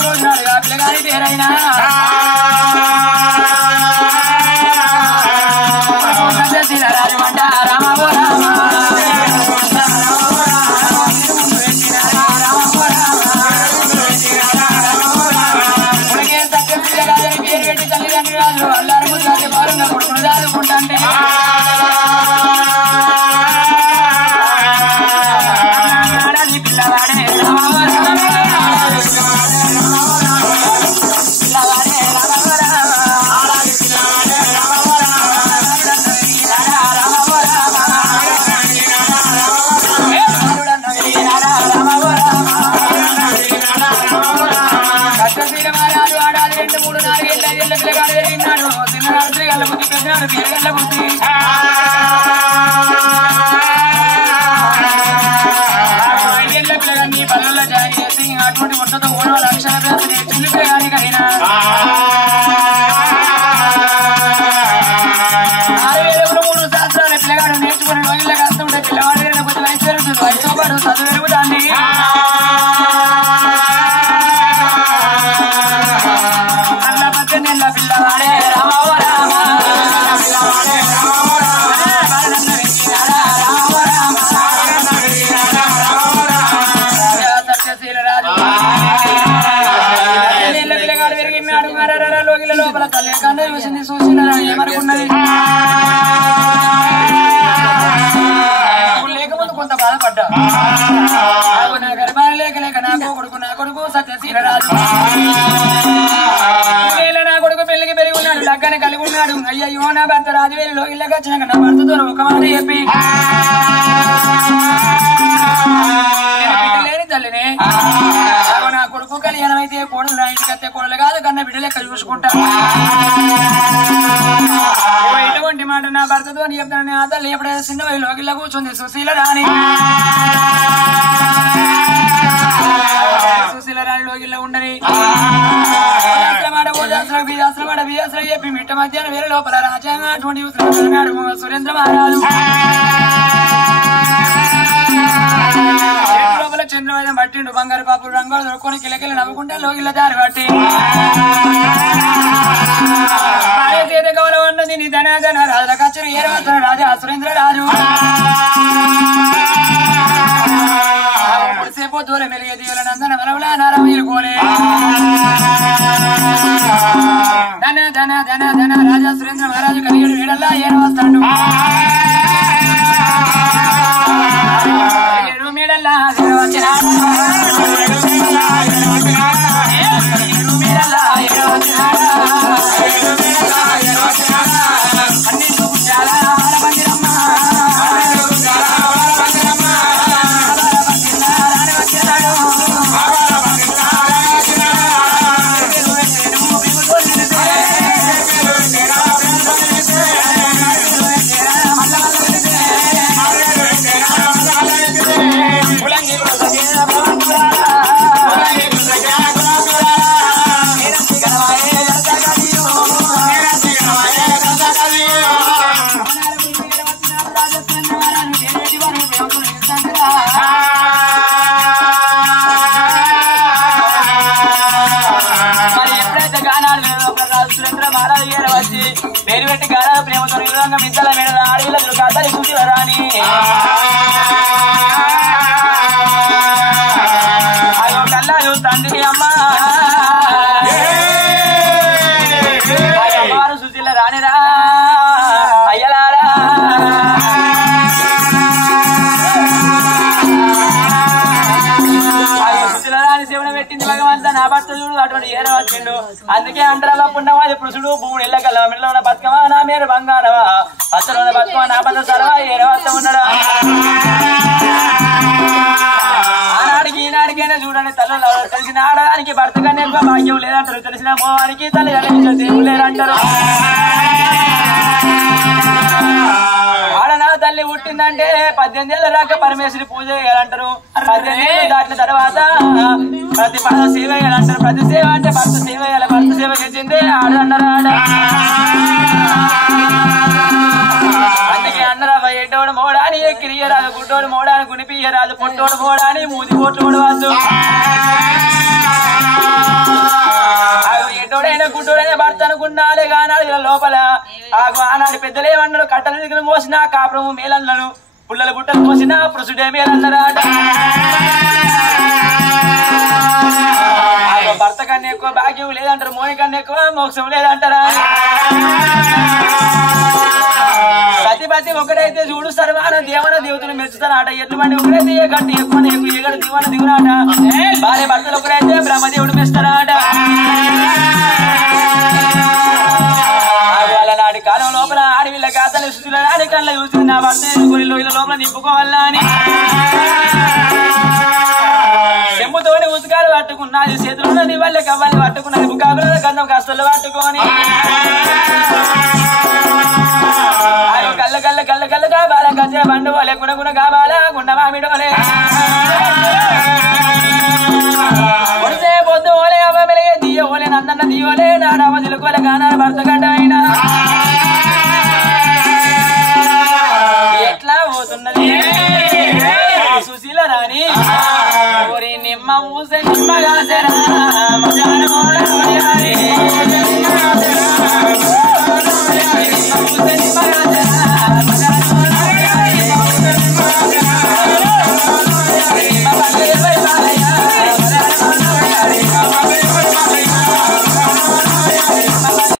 క్రోజునాడుగా పిల్లగాని పేరైనా రాజు అంట రామో రామ పేరు పెట్టి తల్లిదండ్రి రాజు అల్లారు ముద్దాది బారున్న కొడుకును దాదుకుంటే పిల్లవాడే పనుల్లో జాయిన్ చేసి అటువంటి ముట్టతో ఓడవ లక్షల చుల్లిపోయాని కైనా 6,000 సంవత్సరాల పిల్లగాడు నేర్చుకుని రోజుల్లో కాస్తుంటే పిల్లవాడు కొద్ది వయసు పెరుగుతుంది వయసుతో పాటు చదువు పెరుగుతాండి అట్లా 18 ఏళ్ళ పిల్లవాడే రామో రామ లోపల తల్లి కంటే చూసింది చూసిన ఏమనుకున్నది లేకముందు కొంత బాధపడ్డా నా గర్భాలు లేక నా కొడుకు సత్యశీలరాజు నా కొడుకు పెళ్లికి పెరిగి ఉన్నాడు లగ్గాన్ని కలిగి ఉన్నాడు అయ్యో నా భర్త రాజువేలిలో ఇళ్ళకి వచ్చినాక నా భర్తతో ఒక మాట చెప్పి లేని తల్లిని నా కొడుకు కళ్యాణం అయితే కోడలు నా ఇంటికి వస్తే కోడలు కాదు కన్నా బిడ్డ లెక్క చూసుకుంటా ఇటువంటి మాట నా భర్తతో చెప్తాను ఆ తల్లి ఎప్పుడైతే చిన్న వయసులో గిల్ల కూర్చుంది సుశీల రాణి సుశీల రాణిలో గిల్ల ఉండని బీదాసల చెప్పి మిట్ట మధ్యాహ్నం వేరే లోపల రాజ్యాంగం అటువంటి సురేంద్ర మహారాజు లోపల చంద్రవేదం పట్టిండు బంగారు పాపులు రంగులు దొరుకుని కిలకిల నవ్వుకుంటే లోగిల్ల దారి పట్టి గౌరవం ఉన్నది నీ ధనాధన రాజుల కచ్చరు ఏరవస్తున్న రాజా సురేంద్ర రాజు సేపు దూరం వెలిగే దీవుల నందన మనవులా నారాయణ కోలే ధన ధన ధన ధన రాజా సురేంద్ర మహారాజు కలిగడు వీడల్లా ఏరవస్తాడు మీడల్లా పేరు పెట్టి గారాల ప్రేమతో నిలువంగా మిద్దల మీద ఆడవిల దుర్గాతలి సుశీలరాణి అదో కల్లాలు తండ్రి అమ్మ వారు సుశీలరాణిరా అయ్యలారా సుశీలరాణి శివుడు పెట్టింది భగవంత నా భర్త చూడు అటువంటి ఏర వచ్చిండు అందుకే అంటరాల పుణ్యవాది పురుషుడు భూముడు ఇళ్ళకల్లా మిల్ల బతుకమా నా మేరు బంగారవా అసలు బతుకమా నా బంధ సరవా ఏరవత్త ఉన్నాడా ఆనాడికి ఈనాడికైనా చూడండి తల్లు తెలిసిన ఆడడానికి భర్త కన్నా ఎక్కువ భాగ్యం లేదంటారు తెలిసిన మోహానికి తల్లిదండ్రులు దేవుడు లేదంటారు ఆడనా తల్లి పుట్టిందంటే 18 ఏళ్ళ దాకా పరమేశ్వరి పూజ చేయాలంటారు 18 ఏళ్ళు దాటిన తర్వాత ప్రతి పద సేవ చేయాలంటారు ప్రతి సేవ అంటే భర్త సేవ చేయాలి భర్త సేవ చేసిందే ఆడన్నారు ఆడ అందుకే అన్నరా ఎడ్డోడు మోడాని ఎక్కిరియరాదు గుడ్డోడు మోడాని గునిపియరాదు పొట్టోడు మోడాని మూది పోటోడు వద్దు ఉన్నాలే గానాడు లోపల ఆనాడు పెద్దలేమన్నాడు కట్టల దగ్గర మోసిన కాపురము మేలన్నాడు పుల్లల బుట్టలు మోసిన పురుషుడే మేలన్నారాట భర్త కన్నా ఎక్కువ భాగ్యం లేదంటారు మోని కన్నా ఎక్కువ మోక్షం లేదంటారా సతిపతి ఒకటైతే చూడు సర్వాన దేవన దేవతలు మెచ్చుతారాట ఎట్లు మంది ఒకటైతే ఏ గట్టి ఎక్కువ ఎగడు దివన దిగునాట భార్య భర్తలు ఒకరైతే బ్రహ్మదేవుడు మెస్తారాట నాటి కాలం లోపల ఆడవిళ్ళ గాతలు సుచులని కళ్ళ చూసి నా భర్త కొన్ని లోయల లోపల నింపుకోవాలా అని చెంబుతోని ఉసుకాలు పట్టుకున్నది చేతులున్నది వాళ్ళ కవ్వాలి పట్టుకున్నది బుకాకుల గంధం కష్టలు పట్టుకొని కళ్ళ కళ్ళ కళ్ళ కళ్ళ కావాలా గజ్జల బండు వాళ్ళే గుణగుణ కావాలా గుండ మామిడోలే కొడిసే పొద్దు ఓలే అవ్వ వెలిగే దియ్య ఓలే నందన్న దియోలే నాడమ్మ తిలుకోలే గానాల భర్త గడ్డ అయినా ఎట్లా పోతున్నది సుశీల రాణి నిమ్మ ఊసే నిమ్మగాసరా